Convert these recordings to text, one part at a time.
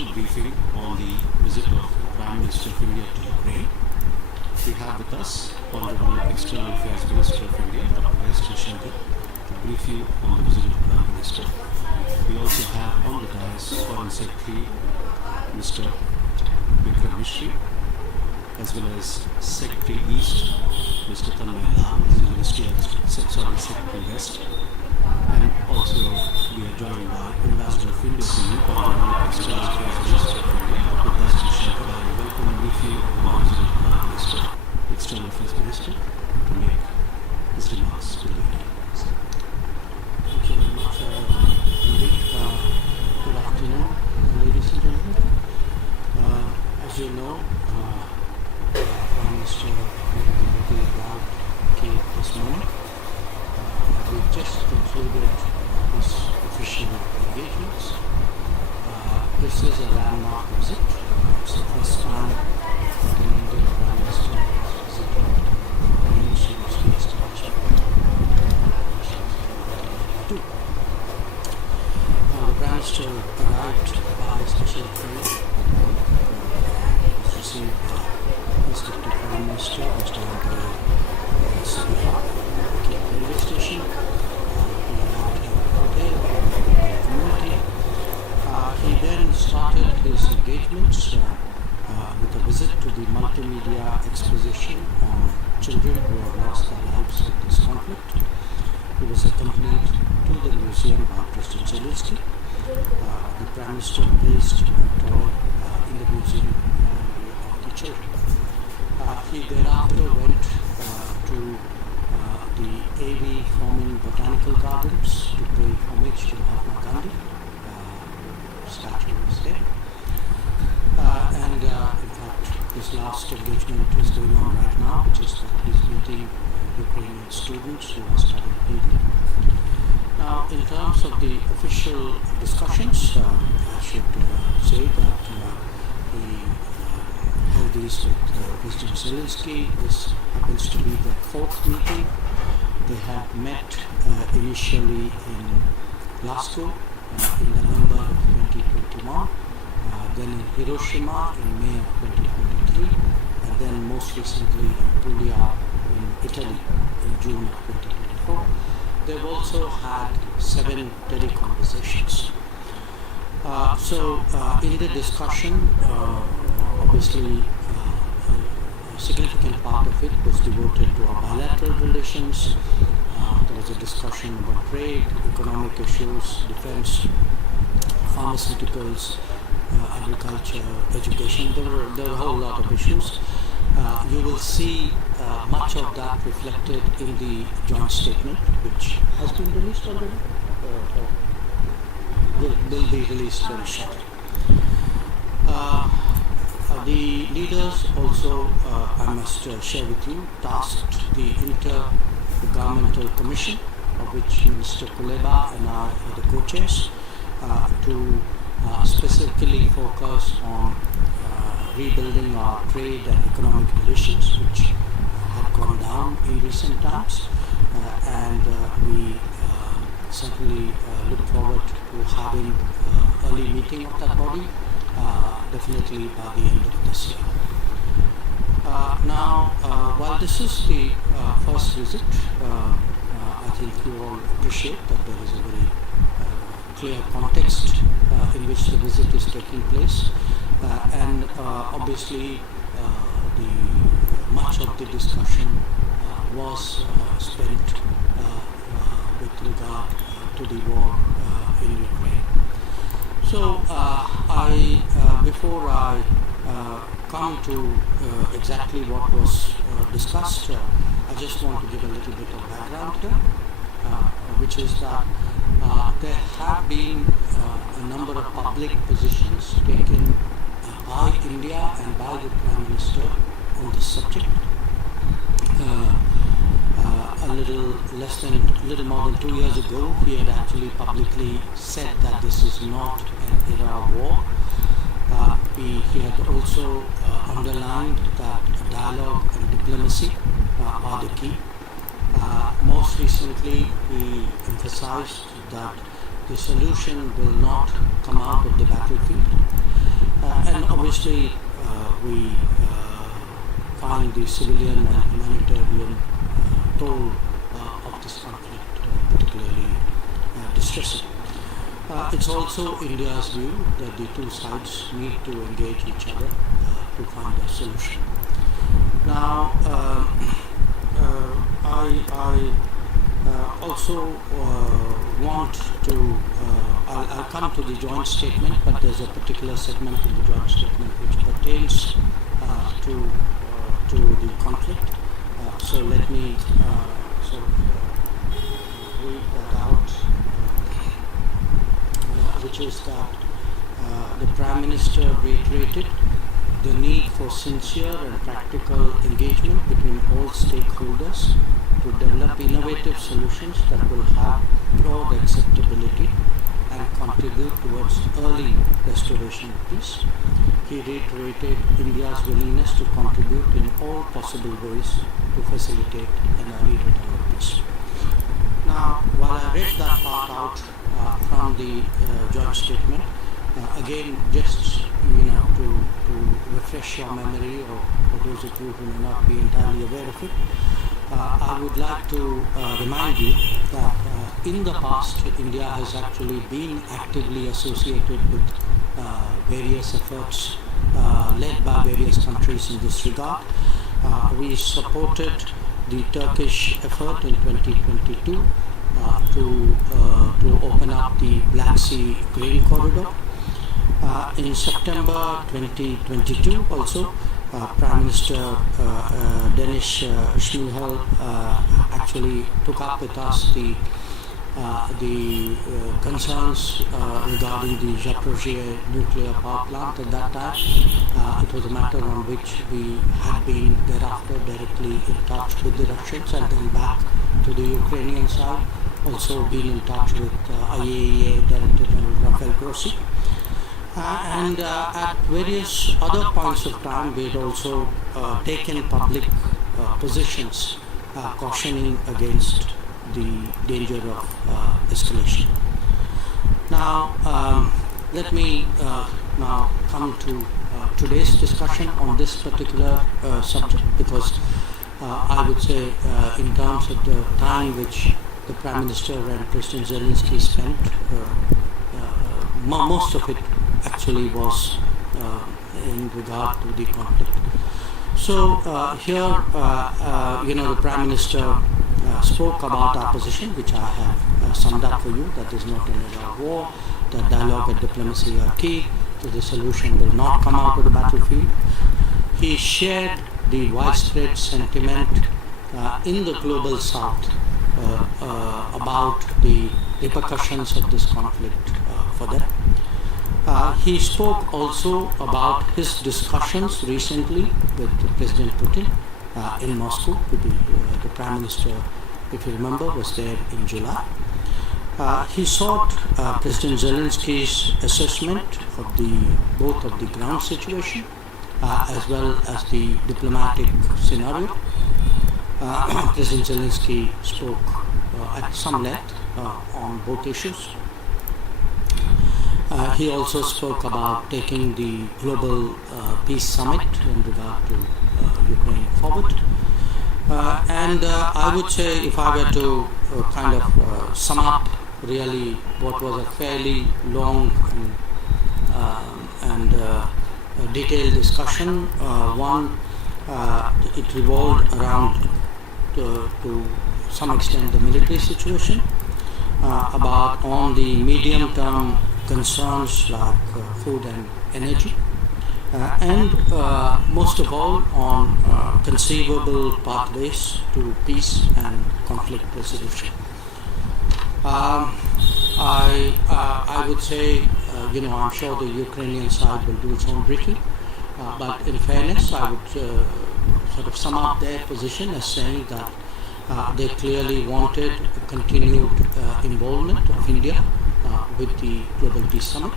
special briefing on the visit of Prime Minister of India to Ukraine. We have with us Honorable External Affairs Minister of India, Dr. S. Jaishankar, to brief you on the visit of the Prime Minister. We also have on the dais Foreign Secretary Mr. Vikram Mishri, as well as Secretary East Mr. Tanmay Lal, Secretary West, and also we are joined by Ambassador of India to you, Honorable External Affairs Minister of India, Dr. S. Jaishankar. I welcome and brief you on the visit of the Prime Minister, External Affairs Minister, to make his remarks to the media. Thank you very much, indeed. Good afternoon, ladies and gentlemen. As you know, Prime Minister already arrived Kiev this morning. We've just concluded his official engagements. This is a landmark visit. It's the first time that an Indian Prime Minister is visiting any seriously established the Prime Minister arrived by special train. Was received by First Deputy Prime Minister, Mr. Andrei Sybiha, Kiev railway station. He arrived in the hotel from the community. He then started his engagements with a visit to the multimedia exposition on children who have lost their lives in this conflict. He was accompanied to the museum by President Zelensky. The Prime Minister placed a toy in the museum in memory of the children. He thereafter went to the AV Forming Botanical Gardens to pay homage to Mahatma Gandhi. Statue is there. And in fact, his last engagement is going on right now, which is that he's meeting Ukrainian students who are studying Hindi. Now, in terms of the official discussions, I should say that he held these with President Zelensky. This happens to be the fourth meeting. They had met initially in Glasgow in November of 2021, then in Hiroshima in May of 2023, and then most recently in Puglia in Italy in June of 2024. They've also had 7 teleconversations. In the discussion, obviously a significant part of it was devoted to our bilateral relations. There was a discussion about trade, economic issues, defense, pharmaceuticals, agriculture, education. There were a whole lot of issues. You will see much of that reflected in the joint statement, which has been released already, will be released very shortly. The leaders also, I must share with you, tasked the Intergovernmental Commission, of which Minister Kuleba and I are the co-chairs, to specifically focus on rebuilding our trade and economic relations, which had gone down in recent times, and we certainly look forward to having early meeting of that body, definitely by the end of this year. While this is the first visit, I think you all appreciate that there is a very clear context in which the visit is taking place, and obviously much of the discussion was spent with regard to the war in Ukraine. So before I come to exactly what was discussed, I just want to give a little bit of background here, which is that there have been a number of public positions taken by India and by the Prime Minister on this subject. A little more than 2 years ago, he had actually publicly said that this is not an era of war. He had also underlined that dialogue and diplomacy are the key. Most recently, he emphasized that the solution will not come out of the battlefield. And obviously, we find the civilian and humanitarian toll of this conflict particularly distressing. It's also India's view that the two sides need to engage each other to find a solution. Now, I also want to, I'll come to the joint statement, but there's a particular segment in the joint statement which pertains to the conflict. So let me read that out, which is that the Prime Minister reiterated the need for sincere and practical engagement between all stakeholders to develop innovative solutions that will have broad acceptability and contribute towards early restoration of peace. He reiterated India's willingness to contribute in all possible ways to facilitate an early return of peace. Now, while I read that part out from the joint statement, again, just to refresh your memory, or for those of you who may not be entirely aware of it, I would like to remind you that in the past, India has actually been actively associated with various efforts led by various countries in this regard. We supported the Turkish effort in 2022 to open up the Black Sea grain corridor. In September 2022 also, Prime Minister Denis Shmyhal actually took up with us the concerns regarding the Zaporizhzhia nuclear power plant. At that time, it was a matter on which we had been thereafter directly in touch with the Russians, and then back to the Ukrainian side, also been in touch with IAEA Director General Rafael Grossi. And at various other points of time, we had also taken public positions cautioning against the danger of escalation. Now, let me now come to today's discussion on this particular subject, because I would say in terms of the time which the Prime Minister and President Zelensky spent, most of it actually was in regard to the conflict. So here, the Prime Minister spoke about our position, which I have summed up for you, that is not an era of war, that dialogue and diplomacy are key, that the solution will not come out of the battlefield. He shared the widespread sentiment in the global south about the repercussions of this conflict for them. He spoke also about his discussions recently with President Putin in Moscow. The Prime Minister, if you remember, was there in July. He sought President Zelensky's assessment of both of the ground situation as well as the diplomatic scenario. President Zelensky spoke at some length on both issues. He also spoke about taking the Global Peace Summit in regard to Ukraine forward. And I would say, if I were to kind of sum up really what was a fairly long and detailed discussion, one, it revolved around to some extent the military situation, about on the medium-term concerns like food and energy, and most of all on conceivable pathways to peace and conflict resolution. I would say, I'm sure the Ukrainian side will do its own briefing, but in fairness, I would sort of sum up their position as saying that they clearly wanted a continued involvement of India with the Global Peace Summit.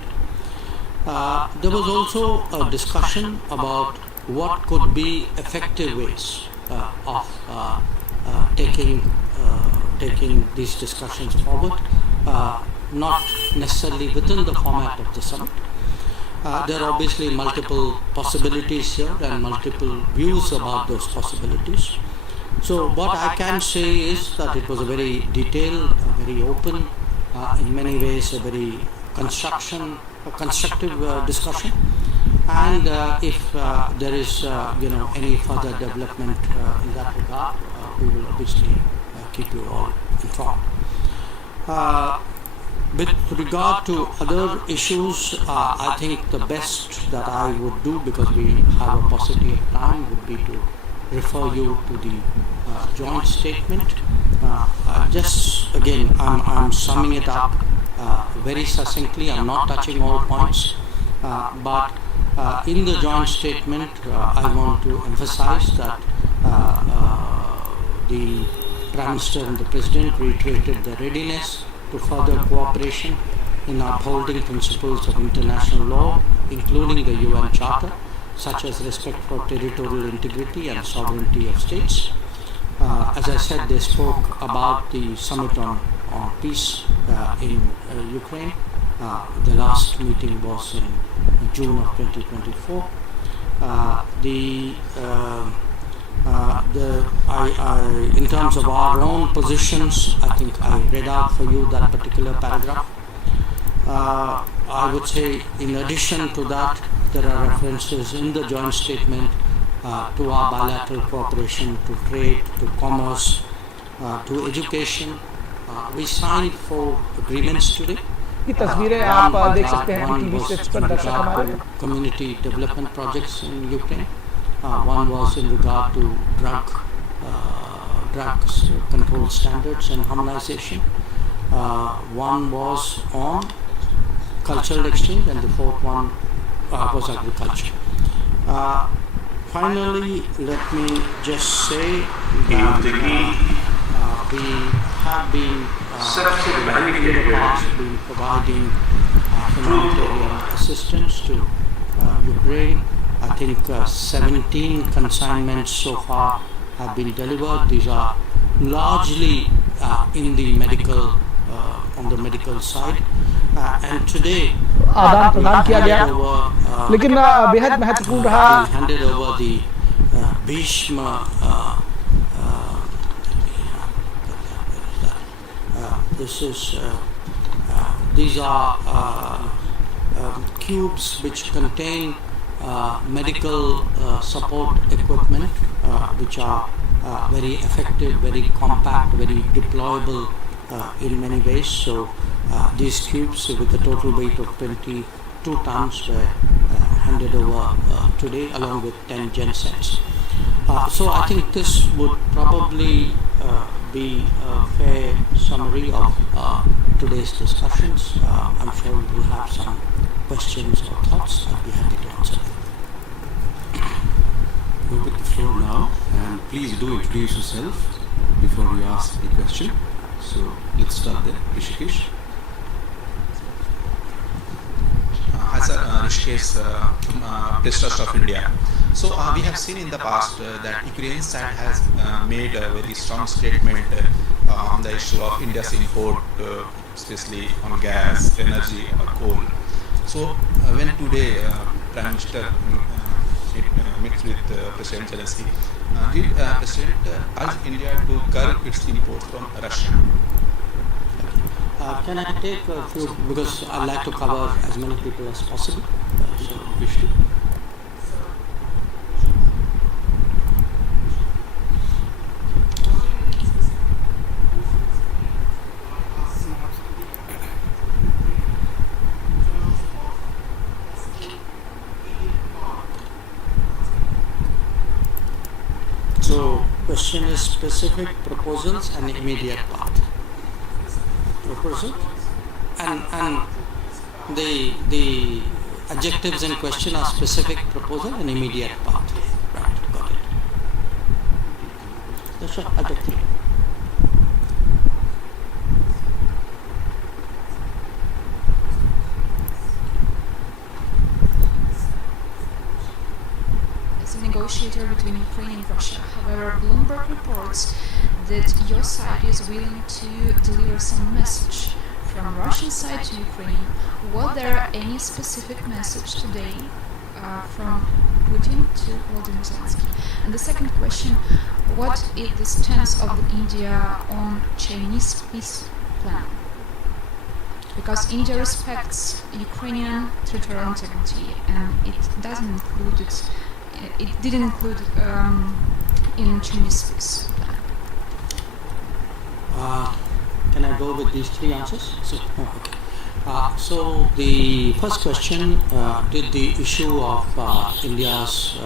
There was also a discussion about what could be effective ways of taking these discussions forward, not necessarily within the format of the summit. There are obviously multiple possibilities here and multiple views about those possibilities. So what I can say is that it was a very detailed, very open, in many ways a very constructive discussion. And if there is any further development in that regard, we will obviously keep you all informed. With regard to other issues, I think the best that I would do, because we have a paucity of time, would be to refer you to the joint statement. Just again, I'm summing it up very succinctly. I'm not touching all points, but in the joint statement, I want to emphasize that the Prime Minister and the President reiterated their readiness to further cooperation in upholding principles of international law, including the UN Charter, such as respect for territorial integrity and sovereignty of states. As I said, they spoke about the summit on peace in Ukraine. The last meeting was in June of 2024. In terms of our own positions, I think I read out for you that particular paragraph. I would say, in addition to that, there are references in the joint statement to our bilateral cooperation, to trade, to commerce, to education. We signed 4 agreements today. की तस्वीरें आप देख सकते हैं TV sets पर दर्शक हमारे community development projects in Ukraine. One was in regard to drugs control standards and harmonization. One was on cultural exchange, and the 4th one was agriculture. Finally, let me just say that we have been in the past been providing humanitarian assistance to Ukraine. I think 17 consignments so far have been delivered. These are largely in the medical, on the medical side. And today, आदान प्रदान किया गया, लेकिन बेहद महत्वपूर्ण रहा. We handed over the Bhishma. These are cubes which contain medical support equipment, which are very effective, very compact, very deployable in many ways. So these cubes with a total weight of 22 tons were handed over today, along with 10 gensets. So I think this would probably be a fair summary of today's discussions. I'm sure you will have some questions or thoughts. I'd be happy to answer them. We'll put the floor now, and please do introduce yourself before you ask the question. So let's start there. Rishikesh. Hi sir, Rishikesh, Press Trust of India. So we have seen in the past that Ukraine side has made a very strong statement on the issue of India's import, especially on gas, energy or coal. So when today Prime Minister meets with President Zelensky, did President urge India to curb its imports from Russia? Can I take a few, because I'd like to cover as many people as possible. So, Vishnu. So, question is specific proposals and immediate path. Proposal and the adjectives in question are specific proposal and immediate path. Right, got it. That's right, I'll take 3. As a negotiator between Ukraine and Russia, however, Bloomberg reports that your side is willing to deliver some message from Russian side to Ukraine, was there any specific message today from Putin to Volodymyr Zelensky? And the second question, what is the stance of India on Chinese peace plan? Because India respects Ukrainian territorial integrity, and it didn't include in Chinese peace plan. Can I go with these three answers? Okay. So the first question, did the issue of India's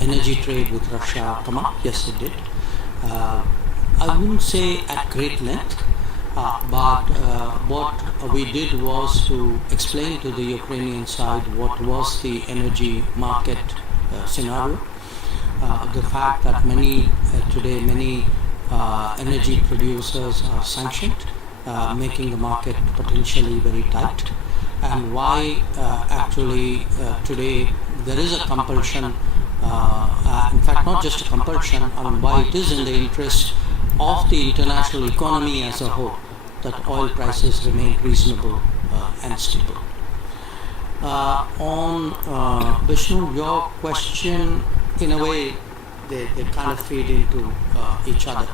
energy trade with Russia come up? Yes, it did. I wouldn't say at great length, but what we did was to explain to the Ukrainian side what was the energy market scenario. The fact that many energy producers are sanctioned, making the market potentially very tight, and why actually today there is a compulsion, in fact not just a compulsion, why it is in the interest of the international economy as a whole that oil prices remain reasonable and stable. On Vishnu, your question, in a way, they kind of feed into each other.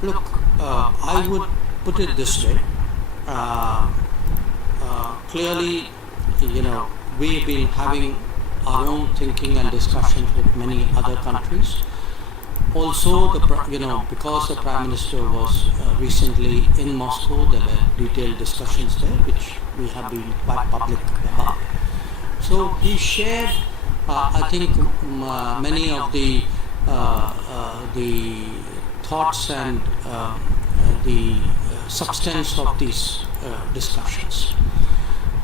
Look, I would put it this way. Clearly, we've been having our own thinking and discussions with many other countries. Also, because the Prime Minister was recently in Moscow, there were detailed discussions there, which we have been quite public about. So he shared, I think, many of the thoughts and the substance of these discussions.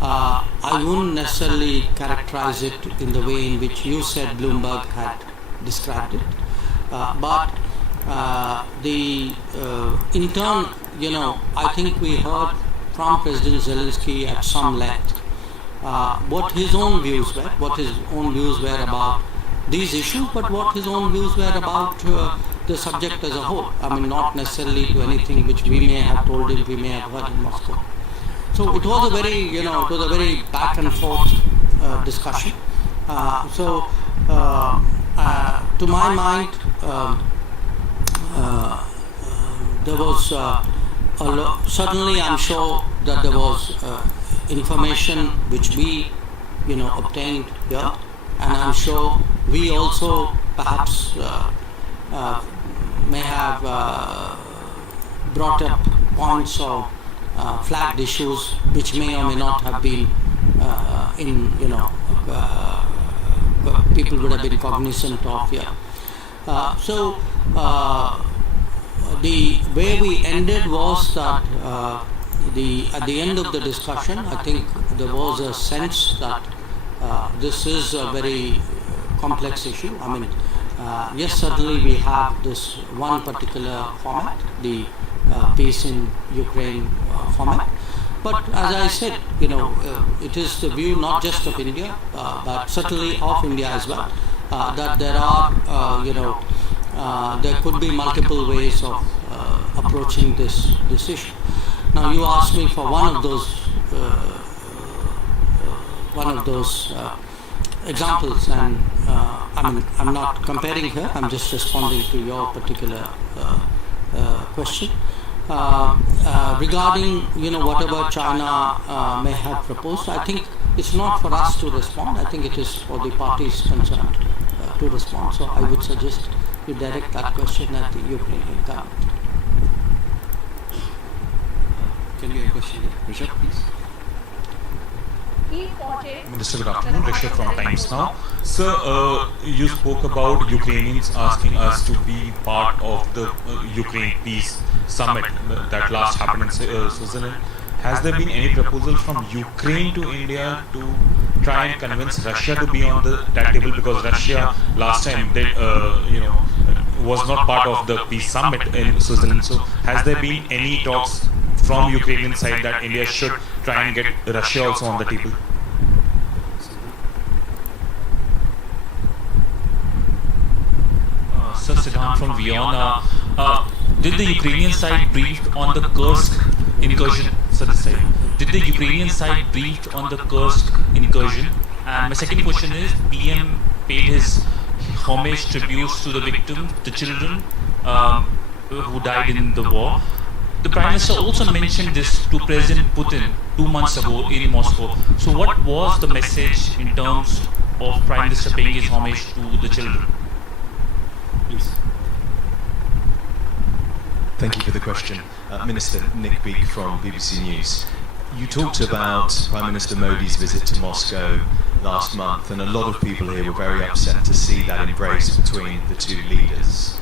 I wouldn't necessarily characterize it in the way in which you said Bloomberg had described it, but in turn, I think we heard from President Zelensky at some length what his own views were, about these issues, but what his own views were about the subject as a whole. I mean, not necessarily to anything which we may have told him, we may have heard in Moscow. So it was a very, back and forth discussion. To my mind, there was certainly, I'm sure that there was information which we, obtained here, and I'm sure we also perhaps may have brought up points or flagged issues which may or may not have been people would have been cognizant of here. The way we ended was that at the end of the discussion, I think there was a sense that this is a very complex issue. I mean, yes, certainly we have this one particular format, the peace in Ukraine format. But as I said, it is the view not just of India, but certainly of India as well, that there are, there could be multiple ways of approaching this issue. Now, you asked me for one of those examples, and I'm not comparing here. I'm just responding to your particular question. Regarding whatever China may have proposed, I think it's not for us to respond. I think it is for the parties concerned to respond. So I would suggest you direct that question at the Ukrainian government. Can we have a question here? Rishabh, please. Minister, good afternoon. Rishabh from Times Now. Sir, you spoke about Ukrainians asking us to be part of the Ukraine Peace Summit that last happened in Switzerland. Has there been any proposal from Ukraine to India to try and convince Russia to be on that table? Because Russia last time did, was not part of the Peace Summit in Switzerland. So has there been any talks from Ukrainian side that India should try and get Russia also on the table? Sir, Siddhant from Vienna. did the Ukrainian side briefed on the Kursk incursion? So this side, did the Ukrainian side briefed on the Kursk incursion? And my second question is, PM paid his homage tributes to the victims, the children who died in the war. The Prime Minister also mentioned this to President Putin 2 months ago in Moscow. So what was the message in terms of Prime Minister paying his homage to the children? Please. Thank you for the question. Minister Nick Beek from BBC News. You talked about Prime Minister Modi's visit to Moscow last month, and a lot of people here were very upset to see that embrace between the two leaders.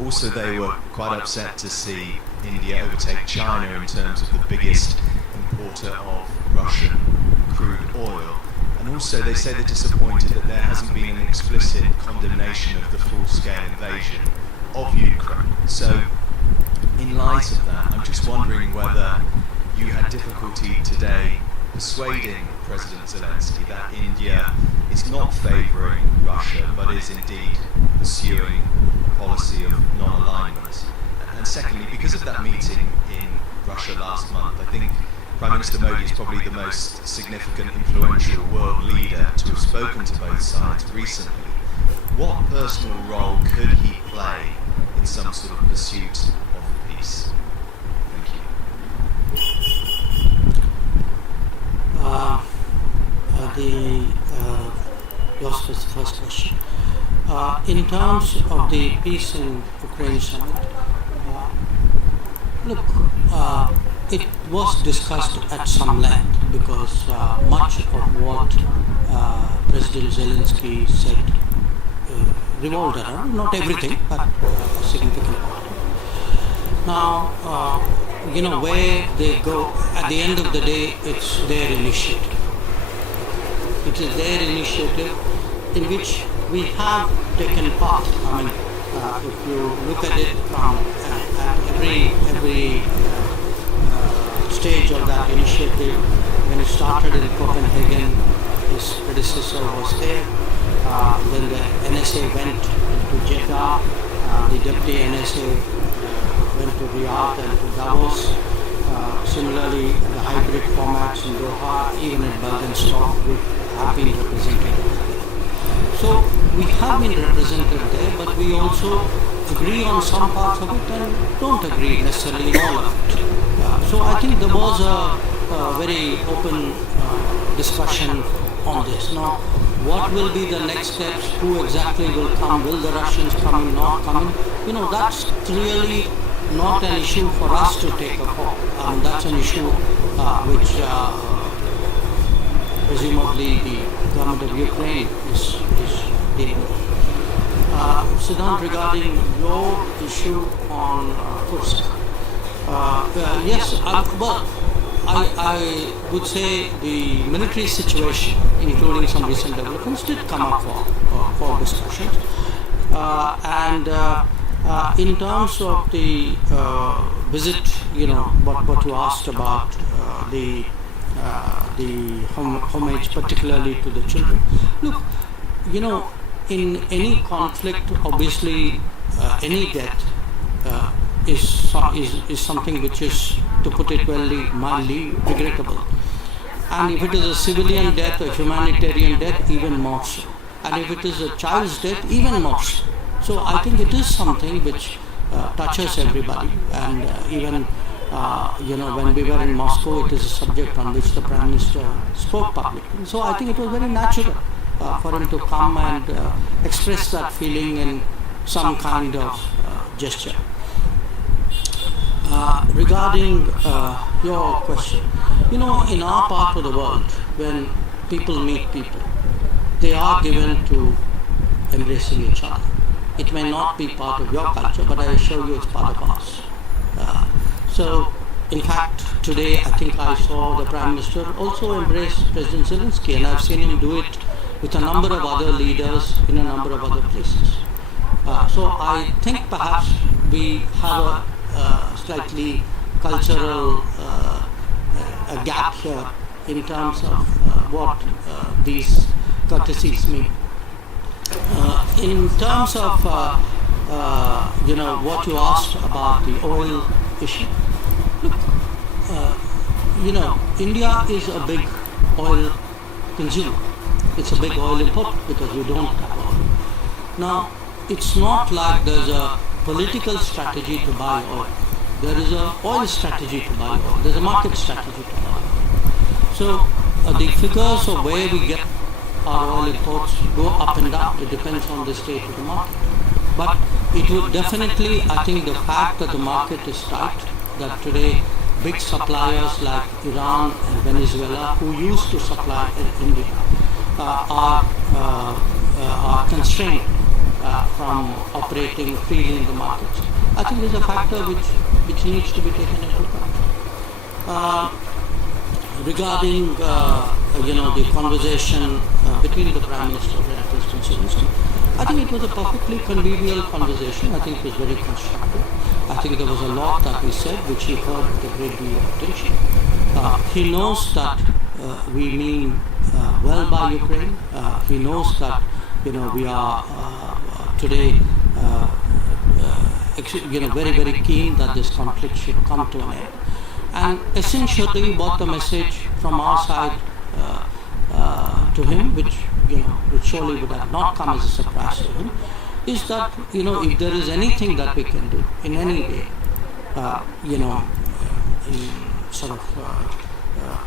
Also, they were quite upset to see India overtake China in terms of the biggest importer of Russian crude oil. And also, they say they're disappointed that there hasn't been an explicit condemnation of the full-scale invasion of Ukraine. So, in light of that, I'm just wondering whether you had difficulty today persuading President Zelensky that India is not favouring Russia, but is indeed pursuing a policy of non-alignment. And secondly, because of that meeting in Russia last month, I think Prime Minister Modi is probably the most significant, influential world leader to have spoken to both sides recently. What personal role could he play in some sort of pursuit of peace? Thank you. Yours was the first question. In terms of the peace in Ukraine summit, look, it was discussed at some length because much of what President Zelensky said revolved around, not everything, but a significant part of it. Now, where they go, at the end of the day, it's their initiative. It is their initiative in which we have taken part. I mean, if you look at it from every stage of that initiative, when it started in Copenhagen, his predecessor was there. Then the NSA went to Jeddah, the deputy NSA went to Riyadh and to Davos. Similarly, the hybrid formats in Doha, even in Bergenstock, we have been represented there. So we have been represented there, but we also agree on some parts of it and don't agree necessarily all of it. So I think there was a very open discussion on this. Now, what will be the next steps? Who exactly will come? Will the Russians come in, not come in? That's clearly not an issue for us to take up. That's an issue which presumably the government of Ukraine is dealing with. Siddhant, regarding your issue on Kursk, yes, but I would say the military situation, including some recent developments, did come up for discussions. And in terms of the visit, what you asked about the homage, particularly to the children. Look, in any conflict, obviously, any death is something which is, to put it mildly, regrettable. And if it is a civilian death, a humanitarian death, even more so. And if it is a child's death, even more so. So I think it is something which touches everybody. And even when we were in Moscow, it is a subject on which the Prime Minister spoke publicly. So I think it was very natural for him to come and express that feeling in some kind of gesture. Regarding your question, in our part of the world, when people meet people, they are given to embracing each other. It may not be part of your culture, but I assure you it's part of ours. So, in fact, today I think I saw the Prime Minister also embrace President Zelensky, and I've seen him do it with a number of other leaders in a number of other places. So I think perhaps we have a slightly cultural a gap here in terms of what these courtesies mean. In terms of what you asked about the oil issue. Look, India is a big oil consumer. It's a big oil importer because we don't have oil. Now, it's not like there's a political strategy to buy oil. There is an oil strategy to buy oil. There's a market strategy to buy oil. So the figures of where we get our oil imports go up and down. It depends on the state of the market. But it would definitely, I think the fact that the market is tight, that today big suppliers like Iran and Venezuela, who used to supply India, are constrained from operating freely in the markets. I think is a factor which needs to be taken into account. Regarding the conversation between the Prime Minister and President Zelensky, I think it was a perfectly convivial conversation. I think it was very constructive. I think there was a lot that we said which he heard with a great deal of attention. He knows that we mean well by Ukraine. He knows that we are today very, very keen that this conflict should come to an end. And essentially what the message from our side to him, which surely would have not come as a surprise to him, is that if there is anything that we can do in any way, in sort of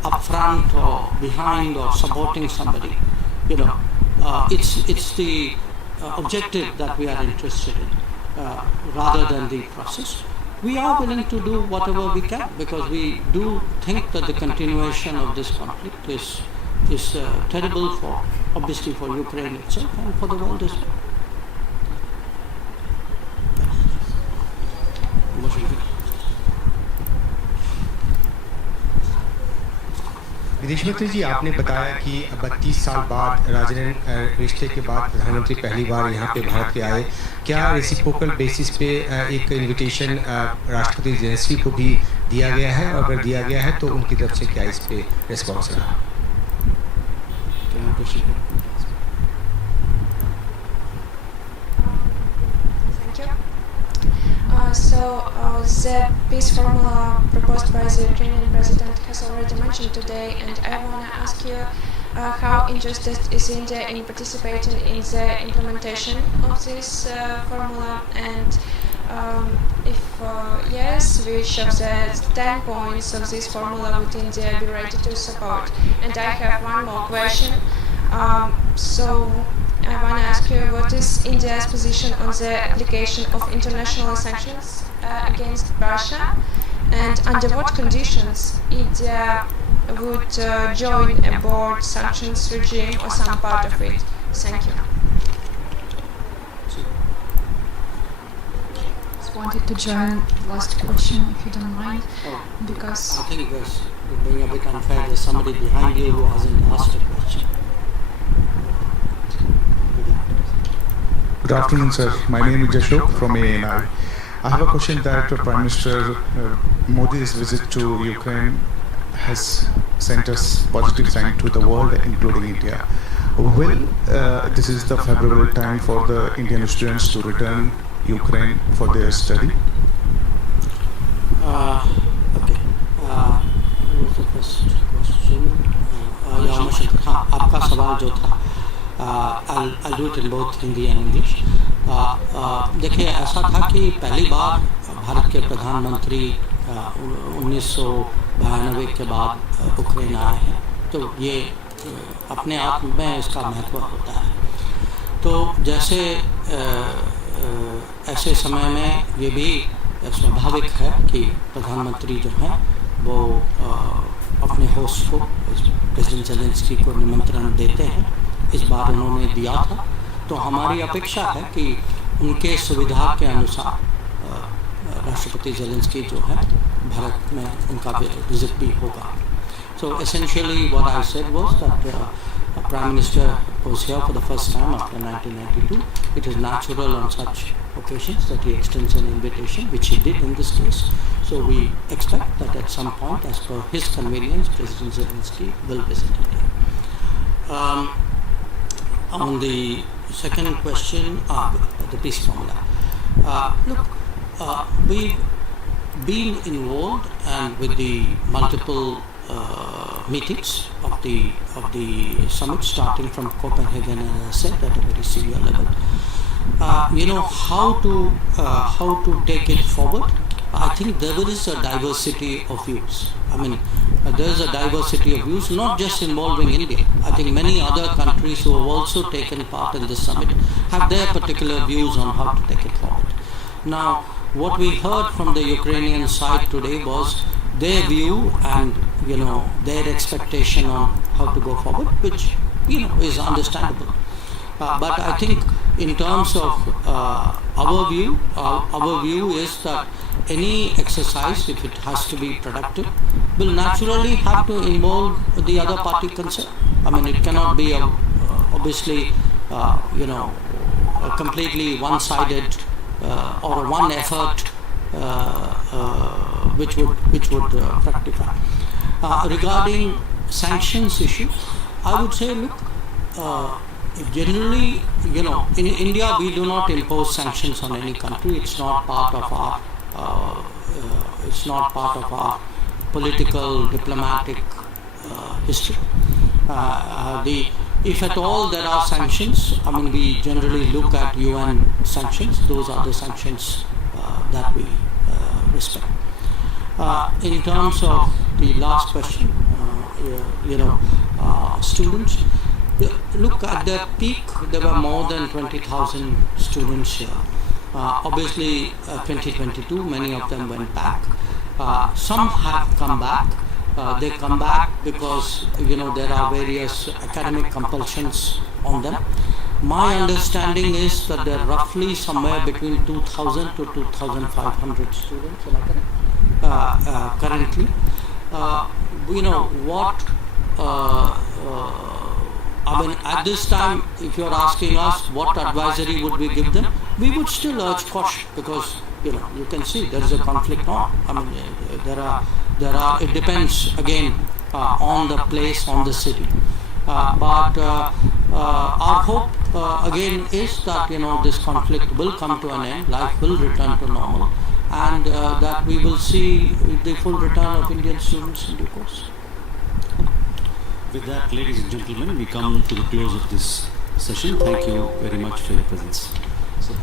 upfront or behind or supporting somebody, it's the objective that we are interested in rather than the process. We are willing to do whatever we can because we do think that the continuation of this conflict is terrible obviously for Ukraine itself and for the world as well. विदेश मंत्री जी, आपने बताया कि 32 साल बाद राजनयिक रिश्ते के बाद प्रधानमंत्री पहली बार यहाँ पे भारत के आए. क्या रेसिप्रोकल बेसिस पे एक इनविटेशन राष्ट्रपति जेलेंस्की को भी दिया गया है? और अगर दिया गया है तो उनकी तरफ से क्या इस पे रिस्पॉन्स रहा? The peace formula proposed by the Ukrainian president has already mentioned today, and I want to ask you how interested is India in participating in the implementation of this formula, and if yes, which of the 10 points of this formula would India be ready to support? And I have one more question. I want to ask you, what is India's position on the application of international sanctions against Russia, and under what conditions India would join a broad sanctions regime or some part of it? Thank you. Just wanted to join the last question, if you don't mind, because I think it's being a bit unfair. There's somebody behind you who hasn't asked a question. Good afternoon, sir. My name is Jashok from ANI. I have a question that Prime Minister Modi's visit to Ukraine has sent us positive sign to the world, including India. Will this is the favorable time for the Indian students to return Ukraine for their study? Okay. What's the first question? आपका सवाल जो था, I'll do it in both Hindi and English. देखिए, ऐसा था कि पहली बार भारत के प्रधानमंत्री 1992 के बाद यूक्रेन आए हैं, तो ये अपने आप में इसका महत्व होता है. तो जैसे ऐसे समय में ये भी स्वाभाविक है कि प्रधानमंत्री जो हैं वो अपने होस्ट को, प्रेसिडेंट जेलेंस्की को निमंत्रण देते हैं. इस बार उन्होंने दिया था, तो हमारी अपेक्षा है कि उनके सुविधा के अनुसार राष्ट्रपति जेलेंस्की जो है भारत में उनका विजिट भी होगा. So essentially what I said was that Prime Minister was here for the first time after 1992. It is natural on such occasions that he extends an invitation, which he did in this case. So we expect that at some point, as per his convenience, President Zelensky will visit India. On the second question, the peace formula. We've been involved and with the multiple meetings of the summit, starting from Copenhagen, as I said, at a very senior level. How to take it forward. I think there is a diversity of views. There is a diversity of views, not just involving India. I think many other countries who have also taken part in this summit have their particular views on how to take it forward. Now, what we heard from the Ukrainian side today was their view and their expectation on how to go forward, which is understandable. But I think in terms of our view is that any exercise, if it has to be productive, will naturally have to involve the other party concerned. It cannot be obviously a completely one-sided or a one effort which would fructify. Regarding sanctions issue, I would say, look, generally, in India we do not impose sanctions on any country. It's not part of our political, diplomatic history. If at all there are sanctions, we generally look at UN sanctions. Those are the sanctions that we respect. In terms of the last question, students, look, at their peak there were more than 20,000 students here. Obviously 2022 many of them went back. Some have come back. They come back because there are various academic compulsions on them. My understanding is that there are roughly somewhere between 2,000 to 2,500 students currently. At this time, if you're asking us what advisory would we give them, we would still urge caution, because you can see there is a conflict on. It depends again on the place, on the city. But our hope again is that this conflict will come to an end, life will return to normal, and that we will see the full return of Indian students in due course. With that, ladies and gentlemen, we come to the close of this session. Thank you very much for your presence. So,